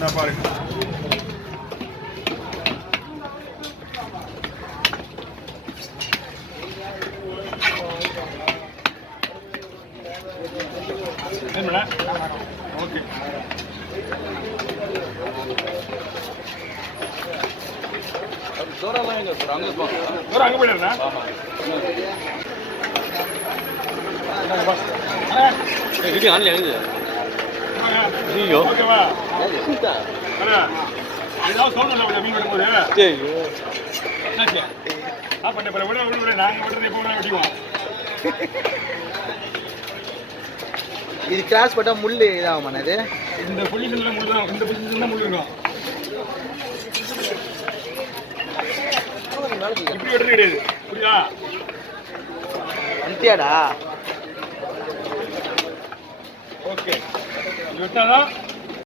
இந்த பாருங்க. ஓகே. தூரம்லாம் எங்க சார்? அங்கே போங்க. தூரம் அங்கே போயிடுறேண்ணா. வீடியோ ஆன்லைன் எழுது. ஐயோ ஓகேவா? ஏதாவது சொல்லணும் மீன் வெட்டும்போது. சரி பண்ண பிற விட விட நாங்கள் விடுறது எப்போ வேணா வெட்டிக்குவோம். இது கிராஸ் பண்ணா முள்ளு இதாகுமா அது? இந்த பொசிஷன்ல முள்ளு தான், இந்த பொசிஷன்ல முள்ளு இருக்கும். இப்படி வெட்டுறது கிடையாது, புரியுதா? அந்தியாடா. ஓகே, இது வெட்டாதான்